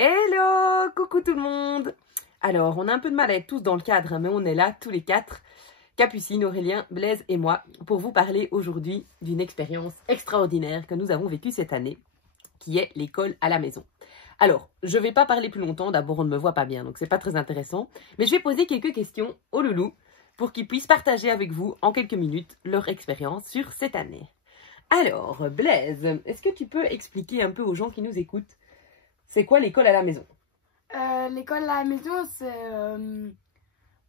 Hello, coucou tout le monde. Alors, on a un peu de mal à être tous dans le cadre, mais on est là tous les quatre, Capucine, Aurélien, Blaise et moi, pour vous parler aujourd'hui d'une expérience extraordinaire que nous avons vécue cette année, qui est l'école à la maison. Alors, je ne vais pas parler plus longtemps, d'abord on ne me voit pas bien, donc c'est pas très intéressant, mais je vais poser quelques questions aux loulous pour qu'ils puissent partager avec vous en quelques minutes leur expérience sur cette année. Alors, Blaise, est-ce que tu peux expliquer un peu aux gens qui nous écoutent, c'est quoi l'école à la maison? L'école à la maison, c'est...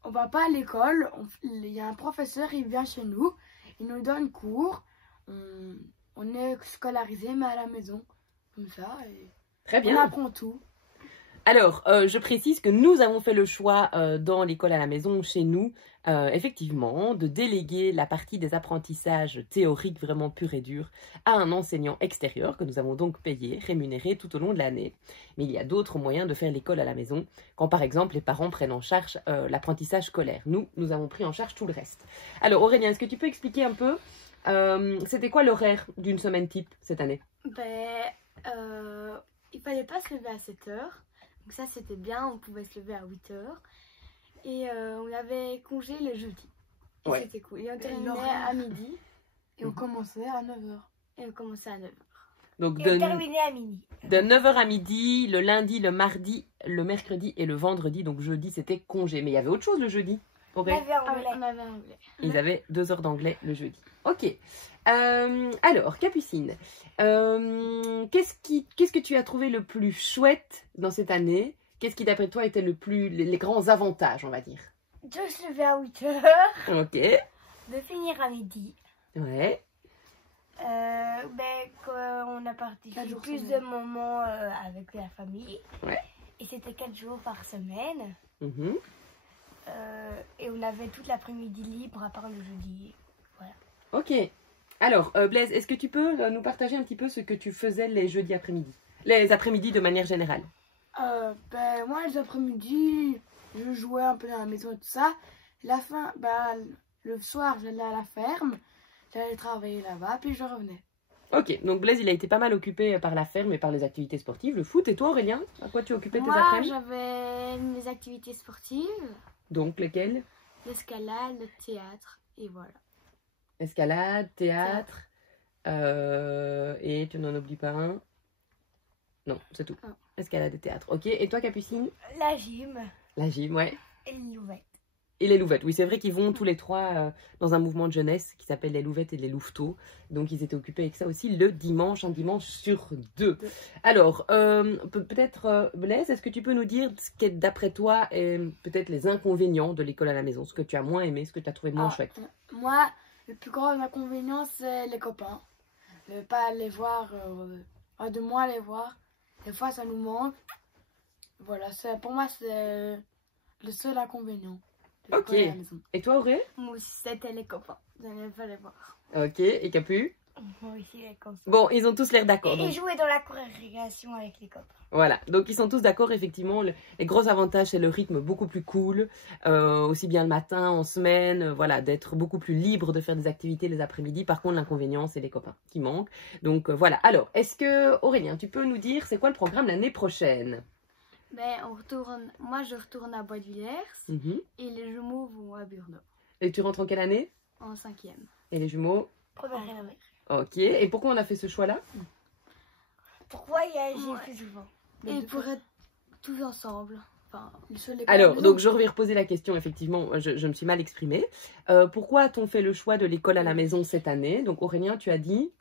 on va pas à l'école, il y a un professeur, il vient chez nous, il nous donne cours, on est scolarisé mais à la maison, comme ça, et Très bien. on apprend tout. Alors, je précise que nous avons fait le choix dans l'école à la maison, chez nous, effectivement, de déléguer la partie des apprentissages théoriques vraiment purs et durs à un enseignant extérieur que nous avons donc payé, rémunéré tout au long de l'année. Mais il y a d'autres moyens de faire l'école à la maison, quand par exemple les parents prennent en charge l'apprentissage scolaire. Nous avons pris en charge tout le reste. Alors Aurélien, est-ce que tu peux expliquer un peu, c'était quoi l'horaire d'une semaine type cette année? Il fallait pas se lever à 7 h. Donc ça c'était bien, on pouvait se lever à 8 h. Et on avait congé le jeudi. Et Ouais. c'était cool. Et on terminait à midi. Et on commençait à 9 h. Et on commençait à 9 h. Donc Et on terminait à midi. De 9 h à midi, le lundi, le mardi, le mercredi et le vendredi. Donc jeudi c'était congé. Mais il y avait autre chose le jeudi. On avait anglais. Ils avaient 2 heures d'anglais le jeudi. Ok. Alors, Capucine, qu'est-ce que tu as trouvé le plus chouette dans cette année? Qu'est-ce qui, d'après toi, était les grands avantages, on va dire? De se lever à 8 h. Ok. De finir à midi. Ouais. On a participé plus de moments avec la famille. Ouais. Et c'était 4 jours par semaine. Mhm. Et on avait toute l'après-midi libre à part le jeudi. Voilà. Ok. Alors, Blaise, est-ce que tu peux nous partager un petit peu ce que tu faisais les jeudis après-midi? Les après-midi de manière générale. Moi, les après-midi, je jouais un peu dans la maison et tout ça. Le soir, j'allais à la ferme. J'allais travailler là-bas, puis je revenais. Ok, donc Blaise, il a été pas mal occupé par la ferme et par les activités sportives, le foot. Et toi, Aurélien, à quoi tu occupais tes après-midi? Moi, j'avais mes activités sportives. Donc, lesquelles? L'escalade, le théâtre, et voilà. Escalade, théâtre, et tu n'en oublies pas un? Non, c'est tout. Oh. Escalade et théâtre. Ok, et toi, Capucine? La gym. La gym, ouais. Et les louvettes. Et les louvettes, oui, c'est vrai qu'ils vont tous les trois dans un mouvement de jeunesse qui s'appelle les louvettes et les louveteaux. Donc, ils étaient occupés avec ça aussi le dimanche, un dimanche sur deux. Alors, peut-être, Blaise, est-ce que tu peux nous dire ce qu'est, d'après toi, peut-être les inconvénients de l'école à la maison? Ce que tu as moins aimé, ce que tu as trouvé moins chouette? Moi, le plus grand inconvénient, c'est les copains. Ne pas les voir, de moins les voir. Des fois, ça nous manque. Voilà, pour moi, c'est le seul inconvénient. Ok. Et toi, Auré? Moi aussi, c'était les copains. Je n'aimais pas les voir. Ok. Et Capu? Moi aussi, les copains. Bon, ils ont tous l'air d'accord. Et jouer dans la congrégation avec les copains. Voilà, donc ils sont tous d'accord, effectivement. Les gros avantages, c'est le rythme beaucoup plus cool, aussi bien le matin, en semaine, voilà, d'être beaucoup plus libre de faire des activités les après-midi. Par contre, l'inconvénient, c'est les copains qui manquent. Donc voilà. Alors, est-ce que, Aurélien, tu peux nous dire c'est quoi le programme l'année prochaine? Moi, je retourne à Bois-du-Lers et les jumeaux vont à Burnau. Et tu rentres en quelle année? En 5e. Et les jumeaux? Première année. Ok, et pourquoi on a fait ce choix-là? Pourquoi j'ai fait souvent? Et pour être tous ensemble. Enfin, alors, donc je vais reposer la question, effectivement, je me suis mal exprimée. Pourquoi a-t-on fait le choix de l'école à la maison cette année? Donc Aurélien, tu as dit?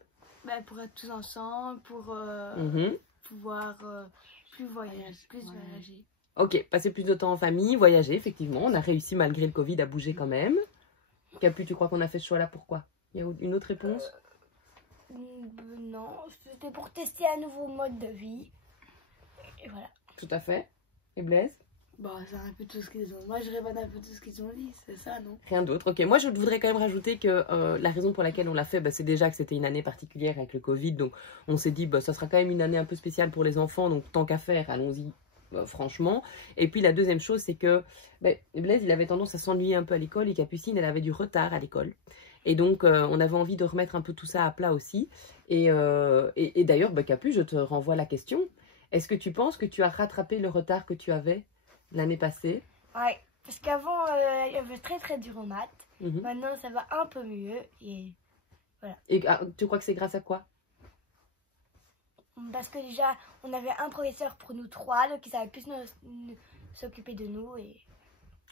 Pour être tous ensemble, pour pouvoir plus voyager. Ok, passer plus de temps en famille, voyager, effectivement. On a réussi malgré le Covid à bouger quand même. Capu, tu crois qu'on a fait ce choix-là? Pourquoi? Il y a une autre réponse? Non, c'était pour tester un nouveau mode de vie. Et voilà. Tout à fait. Et Blaise? C'est un peu tout ce qu'ils ont. Moi, je répète un peu tout ce qu'ils ont dit, c'est ça, non? Rien d'autre. Ok, moi je voudrais quand même rajouter que la raison pour laquelle on l'a fait, c'est déjà que c'était une année particulière avec le Covid. Donc on s'est dit, ça sera quand même une année un peu spéciale pour les enfants. Donc tant qu'à faire, allons-y. Franchement. Et puis la deuxième chose, c'est que Blaise, il avait tendance à s'ennuyer un peu à l'école et Capucine, elle avait du retard à l'école. Et donc, on avait envie de remettre un peu tout ça à plat aussi. Et d'ailleurs, Capu, je te renvoie la question. Est-ce que tu penses que tu as rattrapé le retard que tu avais l'année passée? Ouais, parce qu'avant, il y avait très très dur aux maths. Mhm. Maintenant, ça va un peu mieux. Et Et tu crois que c'est grâce à quoi? parce que déjà, on avait un professeur pour nous trois, donc il savait plus s'occuper de nous. Et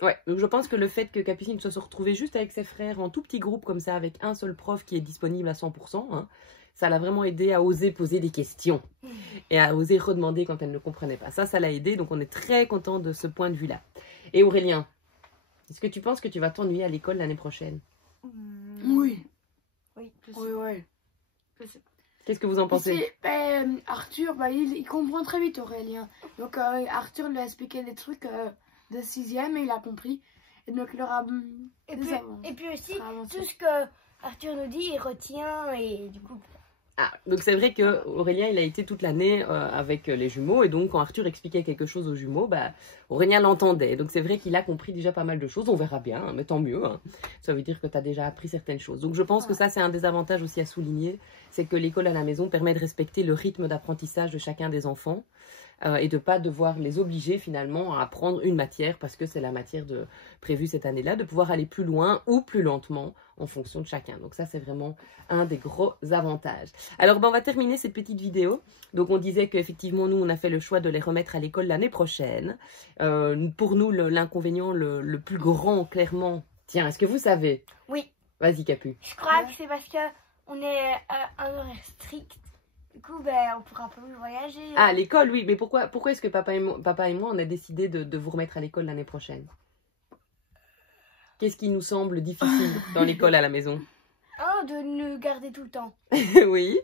Ouais, donc je pense que le fait que Capucine soit se retrouver juste avec ses frères en tout petit groupe comme ça, avec un seul prof qui est disponible à 100%, hein, ça l'a vraiment aidé à oser poser des questions et à oser redemander quand elle ne comprenait pas. Ça l'a aidé, donc on est très content de ce point de vue-là. Et Aurélien, est-ce que tu penses que tu vas t'ennuyer à l'école l'année prochaine? Oui. Oui, Oui. Qu'est-ce que vous en pensez? Arthur, il comprend très vite Aurélien. Donc Arthur lui a expliqué des trucs de 6e et il a compris. Et donc il aura... Et puis aussi, tout ce que Arthur nous dit, il retient et du coup... Ah, donc c'est vrai que Aurélien il a été toute l'année avec les jumeaux et donc quand Arthur expliquait quelque chose aux jumeaux, Aurélien l'entendait. Donc c'est vrai qu'il a compris déjà pas mal de choses, on verra bien, hein, mais tant mieux. Hein. Ça veut dire que tu as déjà appris certaines choses. Donc je pense que ça c'est un des avantages aussi à souligner, c'est que l'école à la maison permet de respecter le rythme d'apprentissage de chacun des enfants. Et de ne pas devoir les obliger finalement à apprendre une matière parce que c'est la matière prévue cette année-là, de pouvoir aller plus loin ou plus lentement en fonction de chacun. Donc ça, c'est vraiment un des gros avantages. Alors, on va terminer cette petite vidéo. Donc, on disait qu'effectivement, nous, on a fait le choix de les remettre à l'école l'année prochaine. Pour nous, l'inconvénient le plus grand, clairement... Tiens, est-ce que vous savez? Oui. Vas-y, Capu. Je crois que c'est parce qu'on est à un horaire strict. Du coup, on pourra pas voyager. Ah, l'école, oui. Mais pourquoi est-ce que papa et moi, on a décidé de vous remettre à l'école l'année prochaine? Qu'est-ce qui nous semble difficile dans l'école à la maison? De nous garder tout le temps. Oui.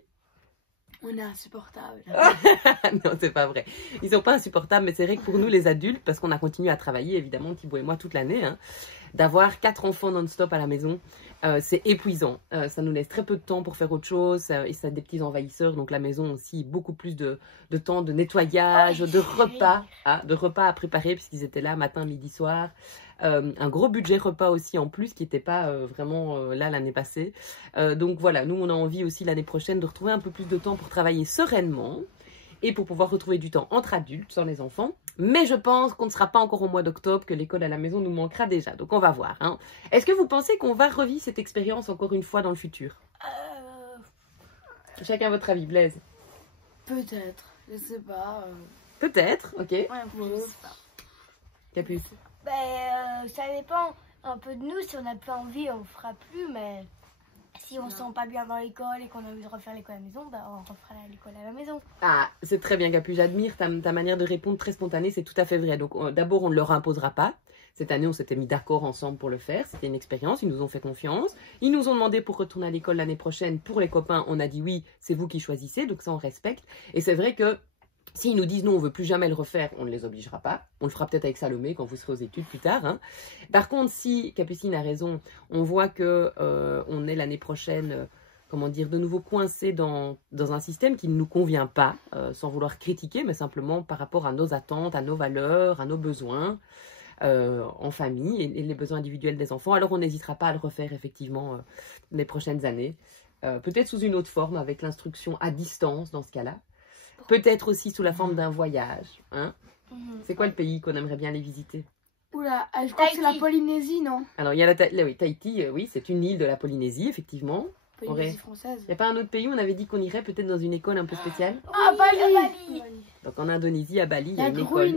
On est insupportable. Non, c'est pas vrai. Ils sont pas insupportables, mais c'est vrai que pour nous, les adultes, parce qu'on a continué à travailler, évidemment, Thibaut et moi, toute l'année, hein, d'avoir 4 enfants non-stop à la maison, c'est épuisant. Ça nous laisse très peu de temps pour faire autre chose, et ça a des petits envahisseurs, donc la maison aussi, beaucoup plus de temps de nettoyage, de repas à préparer, puisqu'ils étaient là matin, midi, soir. Un gros budget repas aussi en plus qui n'était pas vraiment là l'année passée. Donc voilà, nous on a envie aussi l'année prochaine de retrouver un peu plus de temps pour travailler sereinement et pour pouvoir retrouver du temps entre adultes sans les enfants. Mais je pense qu'on ne sera pas encore au mois d'octobre, que l'école à la maison nous manquera déjà. Donc on va voir. Hein. Est-ce que vous pensez qu'on va revivre cette expérience encore une fois dans le futur? Chacun votre avis, Blaise? Peut-être, je sais pas. Peut-être, ok. Ouais, je sais pas. Capuce? Ça dépend un peu de nous. Si on n'a pas envie, on fera plus. Mais si on se sent pas bien dans l'école et qu'on a envie de refaire l'école à la maison, on refera l'école à la maison. Ah, c'est très bien, Capu. J'admire ta manière de répondre très spontanée. C'est tout à fait vrai. Donc, d'abord, on ne leur imposera pas. Cette année, on s'était mis d'accord ensemble pour le faire. C'était une expérience. Ils nous ont fait confiance. Ils nous ont demandé pour retourner à l'école l'année prochaine. Pour les copains, on a dit oui, c'est vous qui choisissez. Donc, ça, on respecte. Et c'est vrai que s'ils nous disent non, on ne veut plus jamais le refaire, on ne les obligera pas. On le fera peut-être avec Salomé quand vous serez aux études plus tard. Hein. Par contre, si Capucine a raison, on voit que on est l'année prochaine, comment dire, de nouveau coincé dans un système qui ne nous convient pas, sans vouloir critiquer, mais simplement par rapport à nos attentes, à nos valeurs, à nos besoins en famille et les besoins individuels des enfants. Alors, on n'hésitera pas à le refaire effectivement les prochaines années. Peut-être sous une autre forme, avec l'instruction à distance dans ce cas-là. Peut-être aussi sous la forme d'un voyage. Hein. C'est quoi le pays qu'on aimerait bien aller visiter? Oula, je crois que c'est la Polynésie, non? Alors, il y a Tahiti, oui, c'est une île de la Polynésie, effectivement. Polynésie française. Il n'y a pas un autre pays où on avait dit qu'on irait peut-être dans une école un peu spéciale? Ah, Bali! Donc, en Indonésie, à Bali, il y a une école.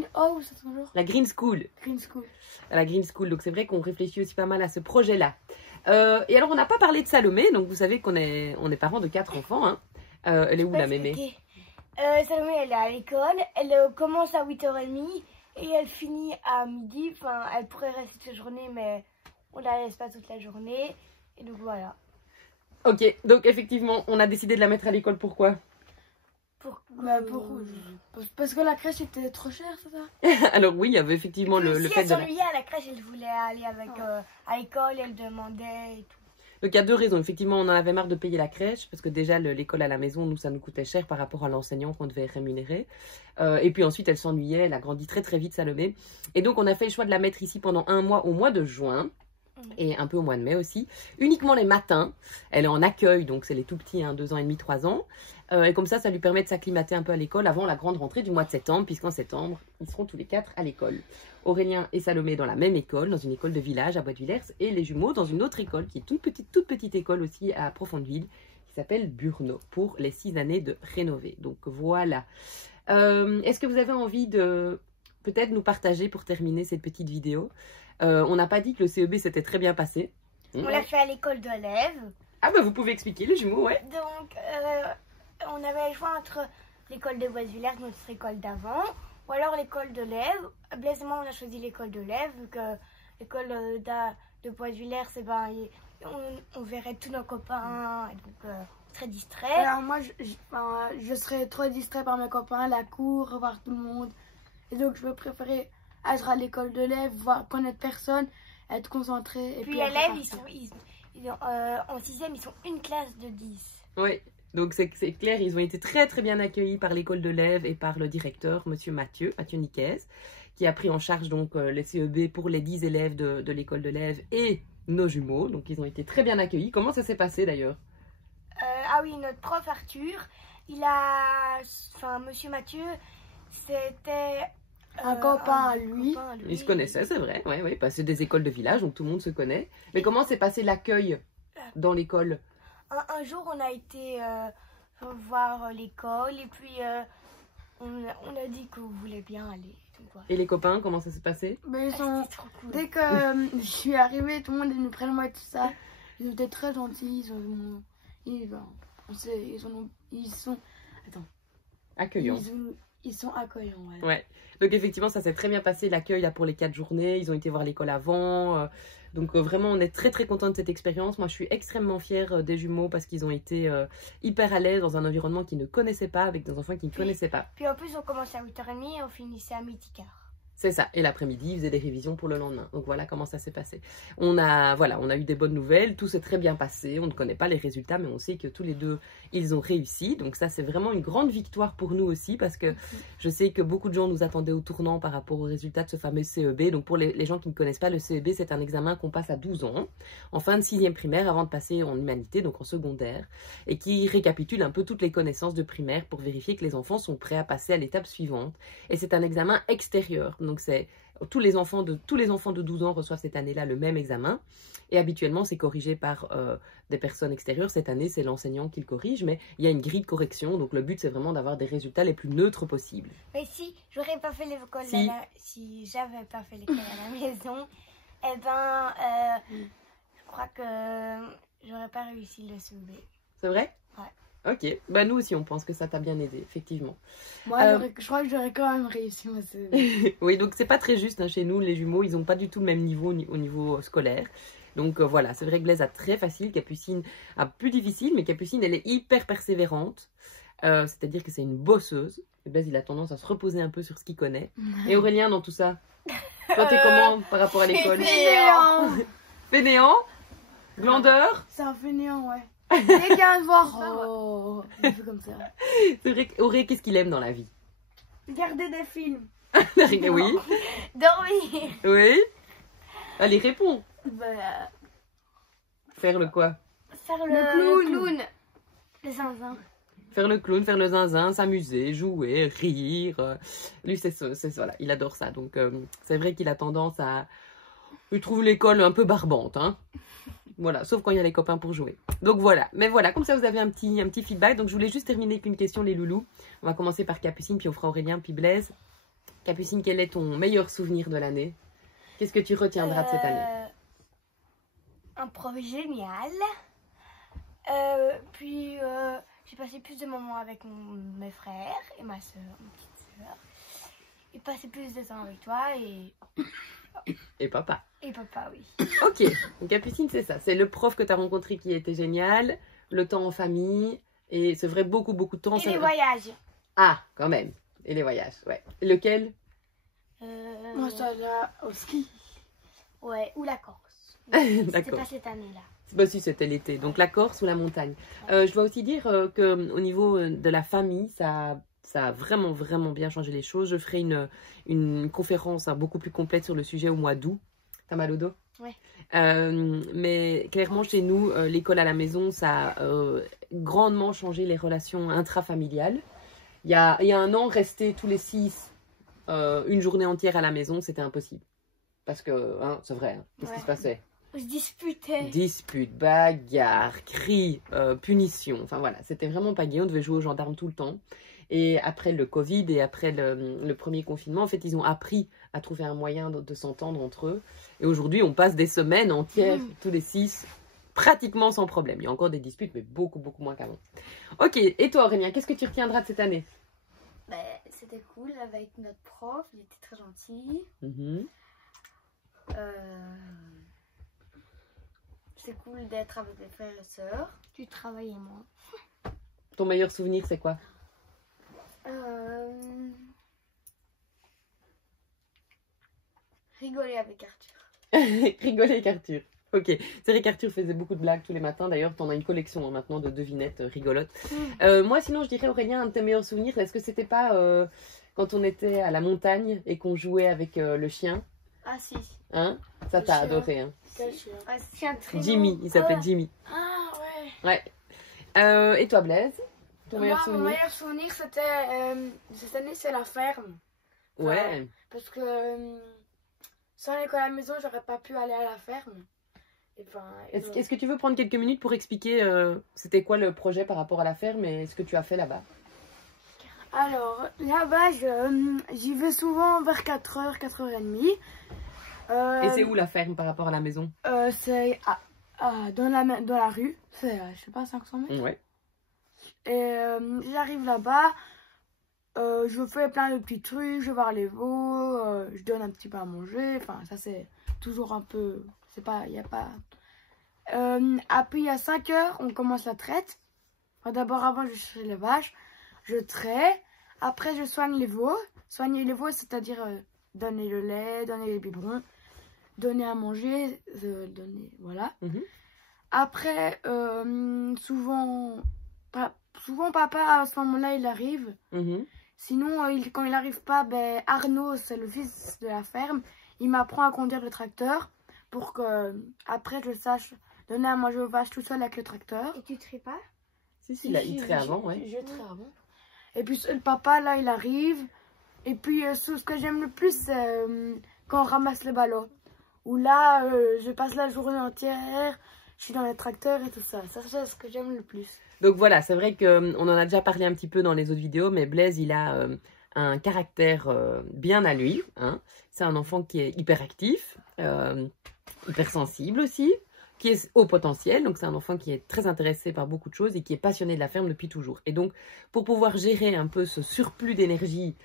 La Green School. Green School. La Green School. Donc, c'est vrai qu'on réfléchit aussi pas mal à ce projet-là. Et alors, on n'a pas parlé de Salomé. Donc, vous savez qu'on est parents de 4 enfants. Hein. Elle est où, la mémé? Salomé, elle est à l'école, elle commence à 8h30 et elle finit à midi. Enfin, elle pourrait rester toute la journée, mais on la laisse pas toute la journée. Et donc voilà. Ok, donc effectivement, on a décidé de la mettre à l'école. Pourquoi? Parce que la crèche était trop chère, c'est ça? Alors oui, il y avait effectivement le fait elle s'ennuyait à la crèche, elle voulait aller à l'école, elle demandait et tout. Donc il y a 2 raisons. Effectivement, on en avait marre de payer la crèche parce que déjà l'école à la maison, nous, ça nous coûtait cher par rapport à l'enseignant qu'on devait rémunérer. Et puis ensuite, elle s'ennuyait, elle a grandi très très vite, Salomé. Et donc on a fait le choix de la mettre ici pendant 1 mois, au mois de juin. et un peu au mois de mai aussi. Uniquement les matins. Elle est en accueil, donc c'est les tout petits, 2 ans et demi, 3 ans. Et comme ça lui permet de s'acclimater un peu à l'école avant la grande rentrée du mois de septembre, puisqu'en septembre, ils seront tous les 4 à l'école. Aurélien et Salomé dans la même école, dans une école de village à Bois-de-Villers, et les jumeaux dans une autre école, qui est toute petite école aussi à Profondeville, qui s'appelle Burno, pour les 6 années de rénover. Donc voilà. Est-ce que vous avez envie de peut-être nous partager pour terminer cette petite vidéo? On n'a pas dit que le CEB s'était très bien passé. On l'a fait à l'école de l'Ève. Ah bah vous pouvez expliquer les jumeaux, ouais. Donc, on avait le choix entre l'école de Bois-de-Villers, notre école d'avant, ou alors l'école de l'Ève. Blaise et moi, on a choisi l'école de l'Ève, vu que l'école de Bois-de-Villers, on verrait tous nos copains, et donc très distrait. Alors moi, je serais trop distrait par mes copains, la cour, revoir tout le monde. Et donc, je vais préférer être à l'école de l'Ève, voir connaître personne, être concentré. Et puis à l'Ève, en 6e, ils sont une classe de 10. Oui, donc c'est clair, ils ont été très bien accueillis par l'école de l'Ève et par le directeur, monsieur Mathieu Niquez, qui a pris en charge donc les CEB pour les 10 élèves de l'école de l'Ève et nos jumeaux. Donc ils ont été très bien accueillis. Comment ça s'est passé d'ailleurs? Ah oui, notre prof Arthur, monsieur Mathieu, c'était un copain à lui. Ils se connaissaient, c'est vrai. Oui, parce que c'est des écoles de village, donc tout le monde se connaît. Mais comment s'est passé l'accueil dans l'école? Un jour, on a été voir l'école et puis on a dit qu'on voulait bien aller. Donc, voilà. Et les copains, comment ça s'est passé? Mais trop cool. Dès que je suis arrivée, tout le monde est venu près de moi et tout ça. Ils étaient très gentils. Ils sont accueillants. Ils sont accueillants. Voilà. Ouais. Donc effectivement, ça s'est très bien passé, l'accueil là pour les 4 journées. Ils ont été voir l'école avant. Donc vraiment, on est très contents de cette expérience. Moi, je suis extrêmement fière des jumeaux parce qu'ils ont été hyper à l'aise dans un environnement qu'ils ne connaissaient pas, avec des enfants qu'ils ne connaissaient pas. Puis en plus, on commençait à 8h30 et on finissait à 12h15. C'est ça. Et l'après-midi, ils faisaient des révisions pour le lendemain. Donc voilà comment ça s'est passé. On a eu des bonnes nouvelles. Tout s'est très bien passé. On ne connaît pas les résultats, mais on sait que tous les deux, ils ont réussi. Donc ça, c'est vraiment une grande victoire pour nous aussi, parce que je sais que beaucoup de gens nous attendaient au tournant par rapport aux résultats de ce fameux CEB. Donc pour les gens qui ne connaissent pas, le CEB, c'est un examen qu'on passe à 12 ans, en fin de 6e primaire, avant de passer en humanité, donc en secondaire, et qui récapitule un peu toutes les connaissances de primaire pour vérifier que les enfants sont prêts à passer à l'étape suivante. Et c'est un examen extérieur. Donc c'est tous les enfants de 12 ans reçoivent cette année-là le même examen. Et habituellement, c'est corrigé par des personnes extérieures. Cette année, c'est l'enseignant qui le corrige, mais il y a une grille de correction. Donc le but, c'est vraiment d'avoir des résultats les plus neutres possibles. Mais si j'aurais pas fait l'école si j'avais pas fait l'école à la maison, eh ben, je crois que j'aurais pas réussi le CEB. C'est vrai? Ouais. Ok, bah nous aussi on pense que ça t'a bien aidé, effectivement. Moi, je crois que j'aurais quand même réussi moi. Oui, donc c'est pas très juste hein, chez nous, les jumeaux, ils ont pas du tout le même niveau au niveau scolaire. Donc voilà, c'est vrai que Blaise a très facile, Capucine a plus difficile, mais Capucine elle est hyper persévérante. C'est-à-dire que c'est une bosseuse. Et Blaise il a tendance à se reposer un peu sur ce qu'il connaît. Et Aurélien dans tout ça, toi t'es comment par rapport à l'école? Fainéant. Fainéant? Glandeur? C'est un fainéant, ouais. Dès qu'il vient de voir, un peu comme ça. C'est vrai qu'Auré, qu'est-ce qu'il aime dans la vie? Regarder des films. Oui. Dormir. Oui. Allez, réponds. Bah, faire le quoi? Faire le clown. Le zinzin. Faire le clown, faire le zinzin, s'amuser, jouer, rire. Lui, voilà, il adore ça. Donc, c'est vrai qu'il a tendance à... Il trouve l'école un peu barbante, hein. Voilà, sauf quand il y a les copains pour jouer. Donc voilà, mais voilà, comme ça vous avez un petit feedback. Donc je voulais juste terminer avec une question les loulous. On va commencer par Capucine, puis on fera Aurélien, puis Blaise. Capucine, quel est ton meilleur souvenir de l'année? Qu'est-ce que tu retiendras de cette année? Un prof génial. Puis j'ai passé plus de moments avec mes frères et ma soeur, ma petite soeur. Et passer plus de temps avec toi Et papa. Et papa, oui. Ok, donc Capucine, c'est ça. C'est le prof que tu as rencontré qui était génial, le temps en famille, et c'est vrai, beaucoup de temps. Et les voyages. Ah, quand même. Et les voyages, ouais. Lequel? Moi, ça là, au ski. Ouais, ou la Corse. D'accord. C'était pas cette année-là. Bah si, c'était l'été. Donc la Corse ou la montagne. Je dois aussi dire qu'au niveau de la famille, ça a vraiment bien changé les choses. Je ferai une conférence beaucoup plus complète sur le sujet au mois d'août. T'as mal au dos? Ouais. Mais clairement, chez nous, l'école à la maison, ça a grandement changé les relations intrafamiliales. Il y a 1 an, rester tous les 6, une journée entière à la maison, c'était impossible. Parce que, hein, c'est vrai, hein, qu'est-ce qui se passait? On se disputait. Disputes, bagarres, cris, punitions. Enfin voilà, c'était vraiment pas gai. On devait jouer aux gendarmes tout le temps. Et après le Covid et après le premier confinement, en fait, ils ont appris à trouver un moyen de s'entendre entre eux. Et aujourd'hui, on passe des semaines entières, tous les 6, pratiquement sans problème. Il y a encore des disputes, mais beaucoup, beaucoup moins qu'avant. Ok, et toi Aurélien, qu'est-ce que tu retiendras de cette année? C'était cool avec notre prof, il était très gentil. C'est cool d'être avec mes frères et sœurs. Tu travailles et moi. Ton meilleur souvenir, c'est quoi? Rigoler avec Arthur. Rigoler avec Arthur. Ok, c'est vrai qu'Arthur faisait beaucoup de blagues tous les matins. D'ailleurs, t'en as une collection maintenant de devinettes rigolotes. Moi, sinon, je dirais Aurélien, un de tes meilleurs souvenirs, est-ce que c'était pas quand on était à la montagne et qu'on jouait avec le chien? Ah si. Hein? Ça Le t'a chien. adoré, hein? Quel chien? Ah, c'est un traîneau. Jimmy, il s'appelle Jimmy. Ah ouais. Ouais. Et toi, Blaise? Ton meilleur Moi, mon souvenir? meilleur souvenir, c'était cette année, c'est la ferme. Ouais. Parce que sans l'école à la maison, j'aurais pas pu aller à la ferme. Est-ce que tu veux prendre quelques minutes pour expliquer c'était quoi le projet par rapport à la ferme et ce que tu as fait là-bas? Alors, là-bas, j'y vais souvent vers 4h, 4h30. Et c'est où la ferme par rapport à la maison? C'est dans la rue. C'est, je sais pas, 500 mètres. Ouais. Et j'arrive là-bas. Je fais plein de petits trucs. Je vais voir les veaux. Je donne un petit peu à manger. Enfin, ça, c'est toujours un peu... C'est pas... Il n'y a pas... Après, à 5h, on commence la traite. Enfin, d'abord, avant, je cherche les vaches. Je trais. Après, je soigne les veaux. Soigner les veaux, c'est-à-dire donner le lait, donner les biberons, donner à manger, donner... Voilà. Après, souvent, papa, à ce moment-là, il arrive. Sinon, quand il n'arrive pas, ben, Arnaud, c'est le fils de la ferme, il m'apprend à conduire le tracteur pour que après je sache donner à manger aux vaches tout seul avec le tracteur. Et tu tries pas? Si, il trait avant, ouais. Je trais avant. Et puis le papa, là, il arrive. Et puis, ce que j'aime le plus, c'est quand on ramasse les ballots. Où là, je passe la journée entière, je suis dans le tracteur et tout ça. Ça, c'est ce que j'aime le plus. Donc voilà, c'est vrai qu'on en a déjà parlé un petit peu dans les autres vidéos, mais Blaise, il a un caractère bien à lui. Hein. C'est un enfant qui est hyperactif, hypersensible aussi, qui est au potentiel. Donc c'est un enfant qui est très intéressé par beaucoup de choses et qui est passionné de la ferme depuis toujours. Et donc, pour pouvoir gérer un peu ce surplus d'énergie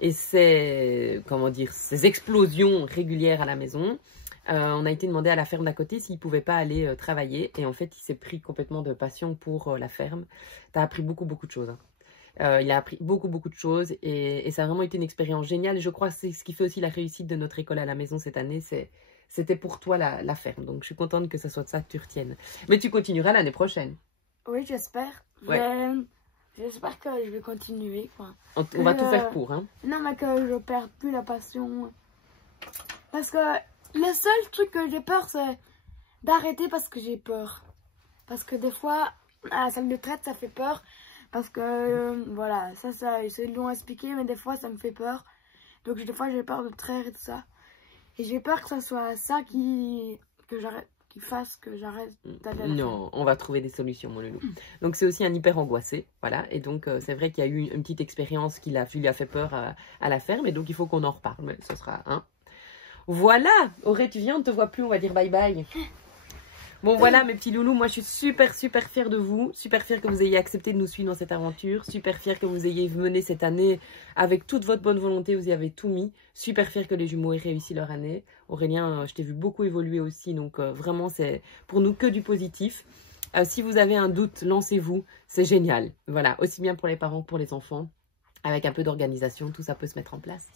et ces explosions régulières à la maison, on a été demandé à la ferme d'à côté s'il ne pouvait pas aller travailler. Et en fait, il s'est pris complètement de passion pour la ferme. Tu as appris beaucoup de choses. Hein. Il a appris beaucoup de choses et ça a vraiment été une expérience géniale. Et je crois que c'est ce qui fait aussi la réussite de notre école à la maison cette année. C'était pour toi la ferme. Donc, je suis contente que ça soit de ça que tu retiennes. Mais tu continueras l'année prochaine. Oui, j'espère. Ouais. J'espère que je vais continuer. Quoi. On va tout faire pour. Hein. Non, mais que je ne perds plus la passion. Parce que le seul truc que j'ai peur, c'est d'arrêter parce que j'ai peur. Parce que des fois, à la salle de traite, ça fait peur. Parce que, voilà, ça c'est long à expliquer, mais des fois, ça me fait peur. Donc, des fois, j'ai peur de traire et tout ça. Et j'ai peur que ça soit ça qui fasse que j'arrête d'aller à la Non, on va trouver des solutions, mon loulou. Donc, c'est aussi un hyper angoissé, voilà. Et donc, c'est vrai qu'il y a eu une petite expérience qui lui a fait peur à la ferme. Et donc, il faut qu'on en reparle, mais ce sera... Hein. Voilà, Auré, tu viens, on ne te voit plus, on va dire bye bye. Bon voilà mes petits loulous, moi je suis super fière de vous, super fière que vous ayez accepté de nous suivre dans cette aventure, super fière que vous ayez mené cette année avec toute votre bonne volonté, vous y avez tout mis, super fière que les jumeaux aient réussi leur année. Aurélien, je t'ai vu beaucoup évoluer aussi, donc vraiment c'est pour nous que du positif. Si vous avez un doute, lancez-vous, c'est génial. Voilà, aussi bien pour les parents que pour les enfants, avec un peu d'organisation, tout ça peut se mettre en place.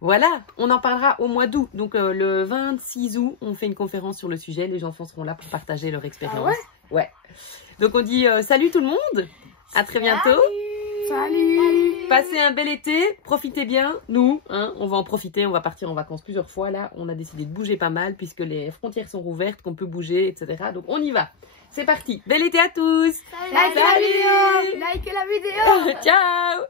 Voilà, on en parlera au mois d'août. Donc le 26 août, on fait une conférence sur le sujet. Les enfants seront là pour partager leur expérience. Ah ouais ? Ouais. Donc on dit salut tout le monde. À très bientôt. Salut. Passez un bel été, profitez bien. Nous, hein, on va en profiter, on va partir en vacances plusieurs fois là. On a décidé de bouger pas mal puisque les frontières sont rouvertes, qu'on peut bouger, etc. Donc on y va. C'est parti. Bel été à tous. Likez la vidéo. Likez la vidéo. Ciao.